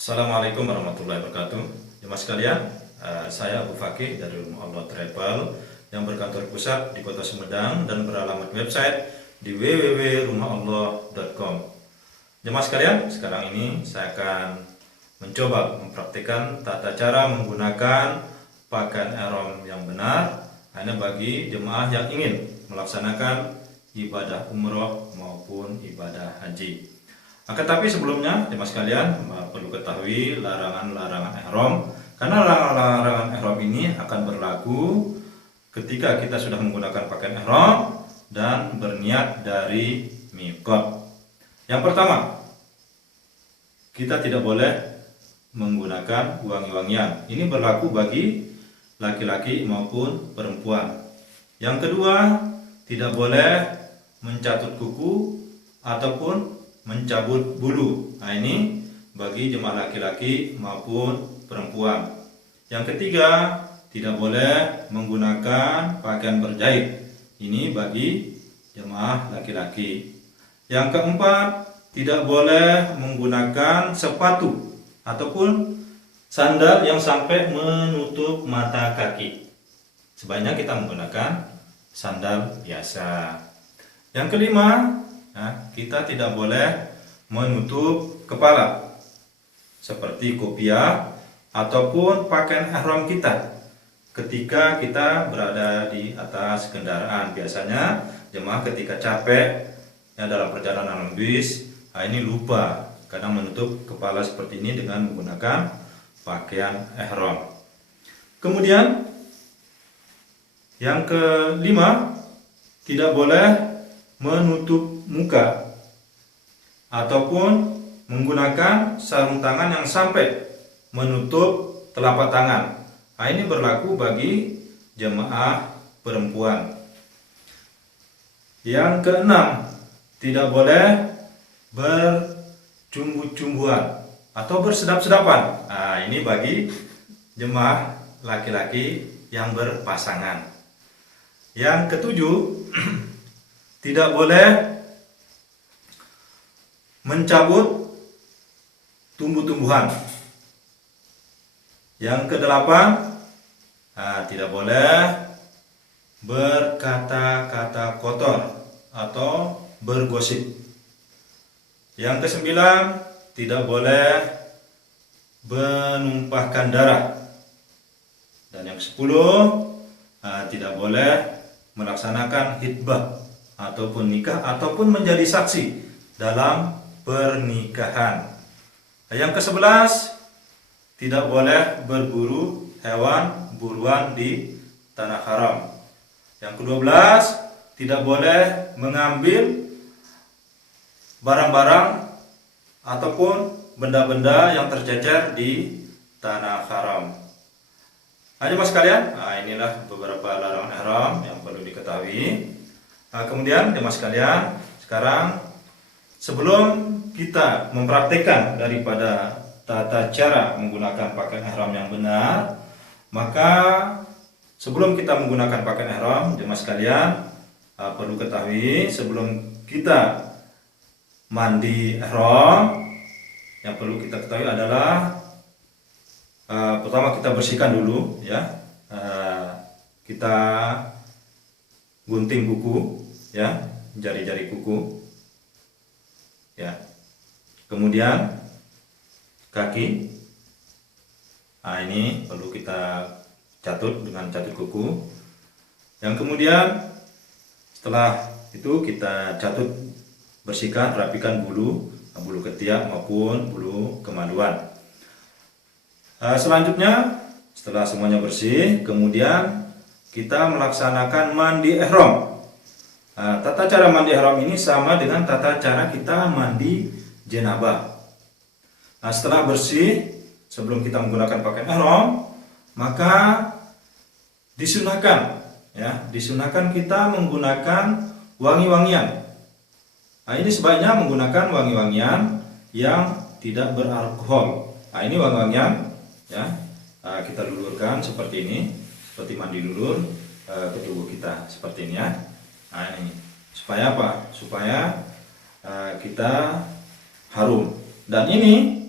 Assalamualaikum warahmatullahi wabarakatuh. Jemaah sekalian, saya Abu Fakih dari Rumah Allah Travel yang berkantor pusat di Kota Sumedang dan beralamat website di www.rumahallah.com. Jemaah sekalian, sekarang ini saya akan mencoba mempraktikkan tata cara menggunakan pakaian ihram yang benar hanya bagi jemaah yang ingin melaksanakan ibadah umroh maupun ibadah haji. Tetapi sebelumnya, jemaah sekalian perlu ketahui larangan-larangan ihram, karena larangan-larangan ihram ini akan berlaku ketika kita sudah menggunakan pakaian ihram dan berniat dari miqat. Yang pertama, kita tidak boleh menggunakan wangi-wangian. Ini berlaku bagi laki-laki maupun perempuan. Yang kedua, tidak boleh mencatut kuku ataupun mencabut bulu. Nah, ini bagi jemaah laki-laki maupun perempuan. Yang ketiga, tidak boleh menggunakan pakaian berjahit. Ini bagi jemaah laki-laki. Yang keempat, tidak boleh menggunakan sepatu ataupun sandal yang sampai menutup mata kaki. Sebaiknya kita menggunakan sandal biasa. Yang kelima, kita tidak boleh menutup kepala seperti kopiah ataupun pakaian ihram kita ketika kita berada di atas kendaraan. Biasanya jemaah ketika capek dalam perjalanan bis, ini lupa kadang menutup kepala seperti ini dengan menggunakan pakaian ihram. Kemudian yang kelima, tidak boleh menutup muka ataupun menggunakan sarung tangan yang sampai menutup telapak tangan. Nah, ini berlaku bagi jemaah perempuan. Yang keenam, tidak boleh bercumbu-cumbuan atau bersedap-sedapan. Nah, ini bagi jemaah laki-laki yang berpasangan. Yang ketujuh, tidak boleh mencabut tumbuh-tumbuhan. Yang kedelapan, tidak boleh berkata-kata kotor atau bergosip. Yang kesembilan, tidak boleh menumpahkan darah. Dan yang kesepuluh, tidak boleh melaksanakan khitbah ataupun nikah ataupun menjadi saksi dalam pernikahan. Yang ke-11, tidak boleh berburu hewan buruan di tanah haram. Yang ke-12, tidak boleh mengambil barang-barang ataupun benda-benda yang tercecer di tanah haram. Jemaah sekalian, inilah beberapa larangan ihram yang perlu diketahui. Kemudian jemaah sekalian, sekarang sebelum kita mempraktikkan daripada tata cara menggunakan pakaian ihram yang benar, maka sebelum kita menggunakan pakaian ihram, jemaah sekalian perlu ketahui sebelum kita mandi ihram, yang perlu kita ketahui adalah pertama kita bersihkan dulu, ya. Kita gunting kuku, ya, jari-jari kuku, ya. Kemudian kaki, ini perlu kita catut dengan catut kuku. Yang kemudian setelah itu kita catut, bersihkan, rapikan bulu ketiak maupun bulu kemaluan. Selanjutnya setelah semuanya bersih, kemudian kita melaksanakan mandi ihram. Tata cara mandi ihram ini sama dengan tata cara kita mandi jenabah. Setelah bersih, sebelum kita menggunakan pakaian ihram, maka disunahkan kita menggunakan wangi-wangian. Ini sebaiknya menggunakan wangi-wangian yang tidak beralkohol. Ini wangi-wangian, ya, kita lulurkan seperti ini, seperti mandi lulur ke tubuh kita seperti ini, ya. Ini supaya apa? Supaya kita harum. Dan ini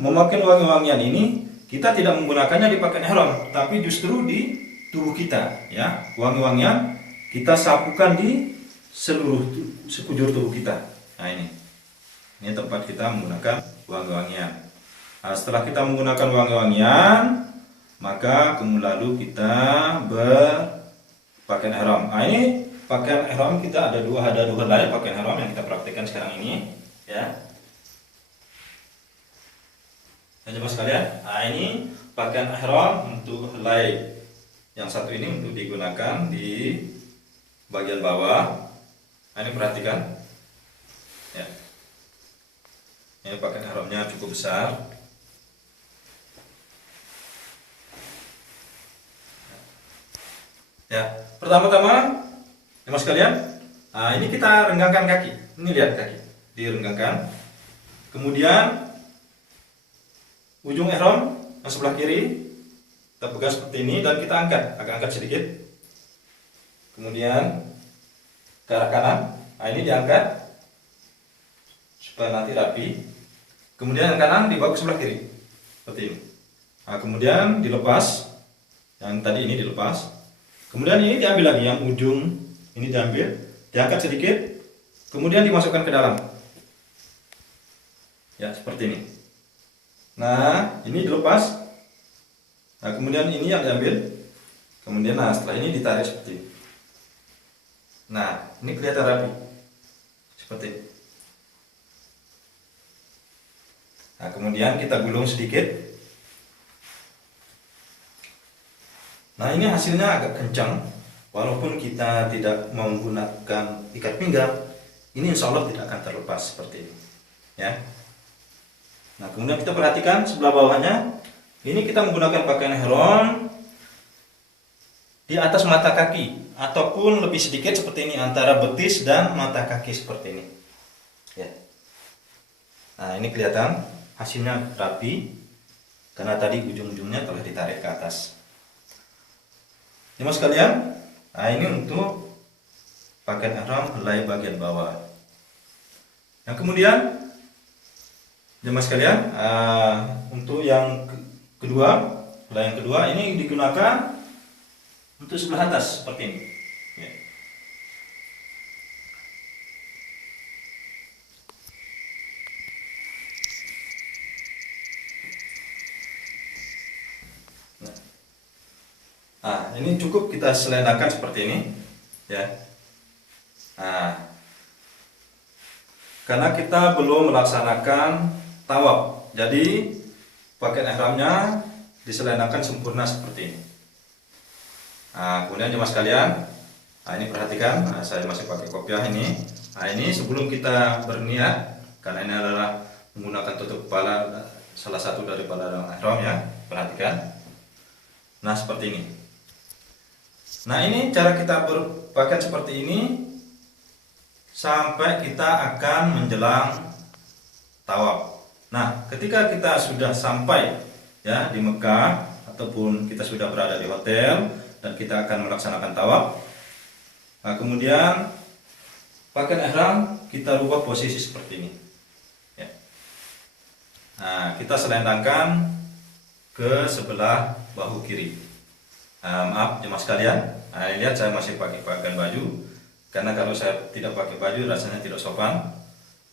memakai wangi-wangian ini kita tidak menggunakannya di pakaian ihram, tapi justru di tubuh kita, ya. Wangi-wangian kita sapukan di seluruh sekujur tubuh kita. Nah, ini tempat kita menggunakan wangi-wangian. Nah, setelah kita menggunakan wangi-wangian, maka kemudian lalu kita berpakaian ihram. Nah, ini pakaian ihram kita ada dua helai pakaian ihram yang kita praktikkan sekarang ini, ya. Jemaah sekalian, nah ini pakaian ihram untuk helai yang satu ini untuk digunakan di bagian bawah. Nah, ini perhatikan, ya. Ini pakaian ihramnya cukup besar. Ya, pertama-tama, jemaah sekalian, nah ini kita renggangkan kaki. Ini lihat kaki, direnggangkan. Kemudian ujung ihram yang sebelah kiri kita pegang seperti ini dan kita agak angkat sedikit. Kemudian ke arah kanan. Nah, ini diangkat supaya nanti rapi. Kemudian yang kanan dibawa ke sebelah kiri seperti ini. Nah, kemudian dilepas. Yang tadi ini dilepas. Kemudian ini diambil lagi, yang ujung ini diambil, diangkat sedikit, kemudian dimasukkan ke dalam. Ya, seperti ini. Nah, ini dilepas. Nah, kemudian ini yang diambil. Kemudian, nah, setelah ini ditarik seperti ini. Nah, ini kelihatan rapi. Seperti ini. Nah, kemudian kita gulung sedikit. Nah, ini hasilnya agak kencang. Walaupun kita tidak menggunakan ikat pinggang, ini insya Allah tidak akan terlepas seperti ini. Ya. Nah, kemudian kita perhatikan sebelah bawahnya. Ini kita menggunakan pakaian ihram di atas mata kaki, ataupun lebih sedikit seperti ini, antara betis dan mata kaki seperti ini. Ya. Nah, ini kelihatan hasilnya rapi karena tadi ujung-ujungnya telah ditarik ke atas. Jemaah sekalian, nah ini untuk pakaian ihram helai bagian bawah. Yang kemudian, jemaah sekalian, untuk yang kedua, helai yang kedua ini digunakan untuk sebelah atas seperti ini. Ya. Nah, ini cukup kita selendangkan seperti ini, ya. Nah, karena kita belum melaksanakan tawaf, jadi pakaian ihramnya diselendangkan sempurna seperti ini. Nah, kemudian jemaah sekalian, nah ini perhatikan, nah, saya masih pakai kopiah ini. Nah, ini sebelum kita berniat, karena ini adalah menggunakan tutup kepala, salah satu dari kepala ihram, ya. Perhatikan. Nah, seperti ini. Nah, ini cara kita berpakaian seperti ini sampai kita akan menjelang tawaf. Nah, ketika kita sudah sampai, ya, di Mekah ataupun kita sudah berada di hotel dan kita akan melaksanakan tawaf, nah, kemudian pakaian ihram kita rubah posisi seperti ini, ya. Nah, kita selendangkan ke sebelah bahu kiri. Maaf jemaah sekalian, nah, lihat saya masih pakai baju, karena kalau saya tidak pakai baju rasanya tidak sopan.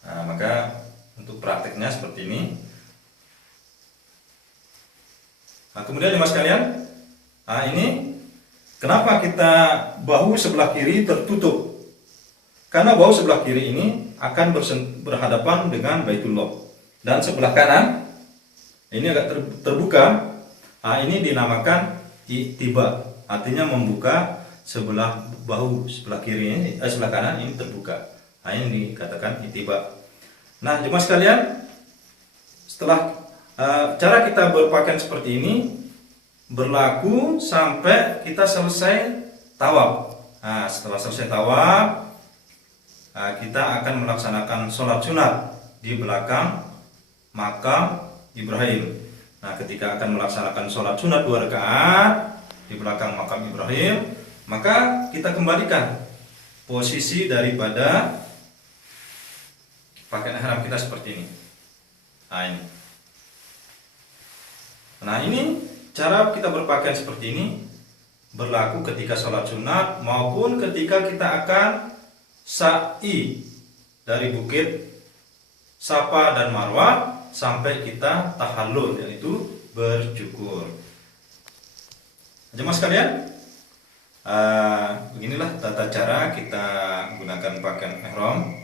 Nah, maka untuk prakteknya seperti ini. Nah, kemudian jemaah sekalian, nah ini kenapa kita bahu sebelah kiri tertutup? Karena bahu sebelah kiri ini akan berhadapan dengan Baitullah, dan sebelah kanan ini agak terbuka. Nah, ini dinamakan i'tiba, artinya membuka sebelah bahu sebelah kiri ini, sebelah kanan ini terbuka. Nah, ini dikatakan i'tiba. Nah, jemaah sekalian, setelah cara kita berpakaian seperti ini berlaku sampai kita selesai tawaf. Nah, setelah selesai tawaf, kita akan melaksanakan sholat sunat di belakang makam Ibrahim. Nah, ketika akan melaksanakan sholat sunat 2 rakaat di belakang makam Ibrahim, maka kita kembalikan posisi daripada pakaian ihram kita seperti ini. Nah, ini. Nah, ini cara kita berpakaian seperti ini berlaku ketika sholat sunat maupun ketika kita akan sa'i dari bukit Safa dan Marwah sampai kita tahallul, yaitu bercukur. Jemaah sekalian, beginilah tata cara kita menggunakan pakaian ihram.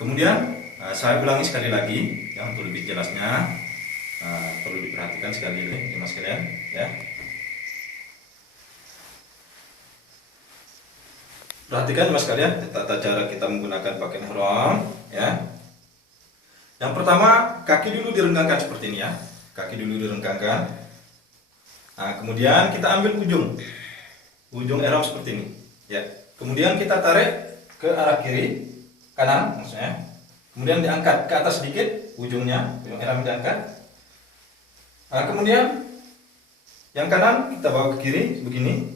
Kemudian saya ulangi sekali lagi ya, untuk lebih jelasnya. Perlu diperhatikan sekali lagi jemaah sekalian ya. Perhatikan jemaah sekalian tata cara kita menggunakan pakaian ihram ya. Yang pertama, kaki dulu direnggangkan seperti ini ya. Kaki dulu direnggangkan. Nah, kemudian kita ambil ujung ihram seperti ini ya. Kemudian kita tarik ke arah kiri, kanan maksudnya. Kemudian diangkat ke atas sedikit ujung ihram diangkat. Nah, kemudian yang kanan kita bawa ke kiri begini.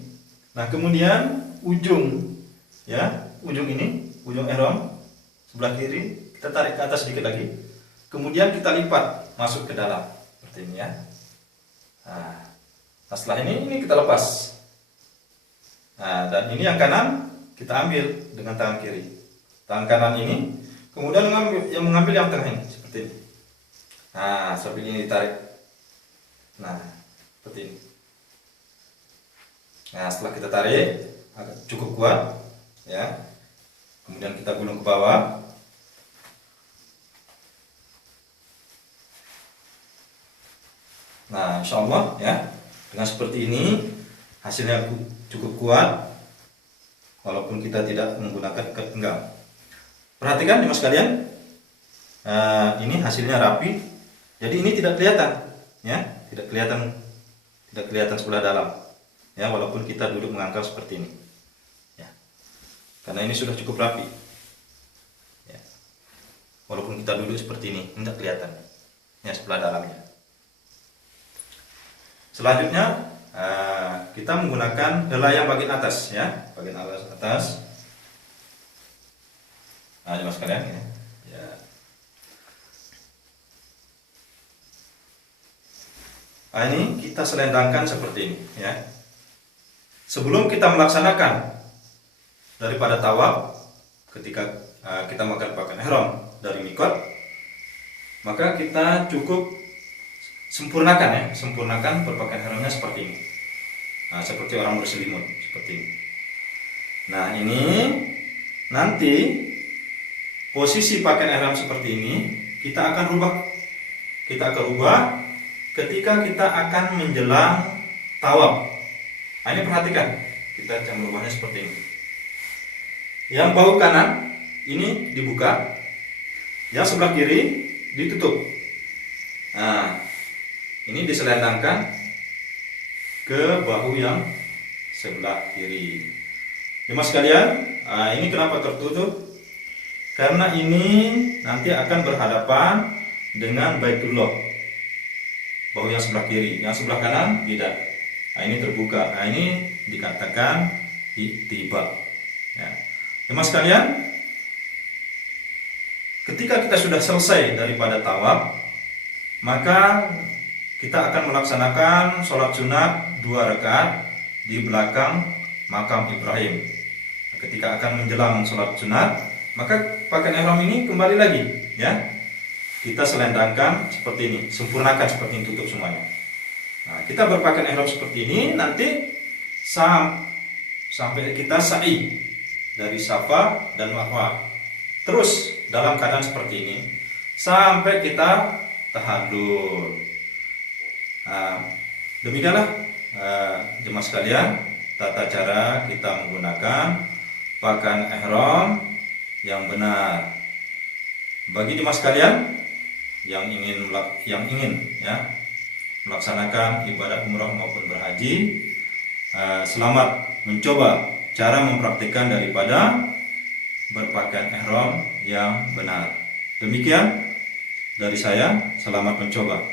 Nah, kemudian ujung ihram sebelah kiri kita tarik ke atas sedikit lagi. Kemudian kita lipat masuk ke dalam seperti ini ya. Nah, setelah ini kita lepas. Nah, dan ini yang kanan kita ambil dengan tangan kiri. Tangan kanan ini kemudian mengambil yang tengah ini seperti ini. Nah, seperti ini ditarik. Nah, seperti ini. Nah, setelah kita tarik cukup kuat ya. Kemudian kita gulung ke bawah. Nah, insya Allah ya, dengan seperti ini hasilnya cukup kuat walaupun kita tidak menggunakan ikat pinggang. Perhatikan jemaah sekalian, ini hasilnya rapi. Jadi ini tidak kelihatan ya, tidak kelihatan sebelah dalam ya, walaupun kita duduk mengangkat seperti ini ya, karena ini sudah cukup rapi ya. Walaupun kita duduk seperti ini tidak kelihatan ya sebelah dalamnya. Selanjutnya kita menggunakan helai yang bagian atas ya, bagian atas. Nah, jemaah sekalian ya. Nah, ini kita selendangkan seperti ini ya. Sebelum kita melaksanakan daripada tawaf, ketika kita melakukan pakaian ihram dari mikot, maka kita cukup sempurnakan berpakaian ihramnya seperti ini. Nah, seperti orang berselimut seperti ini. Nah, ini nanti posisi pakaian ihram seperti ini kita akan rubah ketika kita akan menjelang tawaf. Nah, ini perhatikan, kita akan merubahnya seperti ini. Yang bahu kanan ini dibuka, yang sebelah kiri ditutup. Nah, ini diselendangkan ke bahu yang sebelah kiri. Jemaah sekalian, ini kenapa tertutup? Karena ini nanti akan berhadapan dengan Baitullah. Bahu yang sebelah kiri, yang sebelah kanan tidak. Nah, ini terbuka. Nah, ini dikatakan ittiba. Ya. Jemaah sekalian, ketika kita sudah selesai daripada tawaf, maka kita akan melaksanakan sholat sunat 2 rakaat di belakang makam Ibrahim. Ketika akan menjelang sholat sunat, maka pakaian ihram ini kembali lagi ya. Kita selendangkan seperti ini, sempurnakan seperti ini, tutup semuanya. Nah, kita berpakaian ihram seperti ini nanti sampai kita sa'i dari Safa dan Marwah. Terus dalam keadaan seperti ini sampai kita tahallul. Nah, demikianlah jemaah sekalian tata cara kita menggunakan pakaian ihram yang benar. Bagi jemaah sekalian yang ingin ya melaksanakan ibadah umrah maupun berhaji, selamat mencoba cara mempraktikkan daripada berpakaian ihram yang benar. Demikian dari saya, selamat mencoba.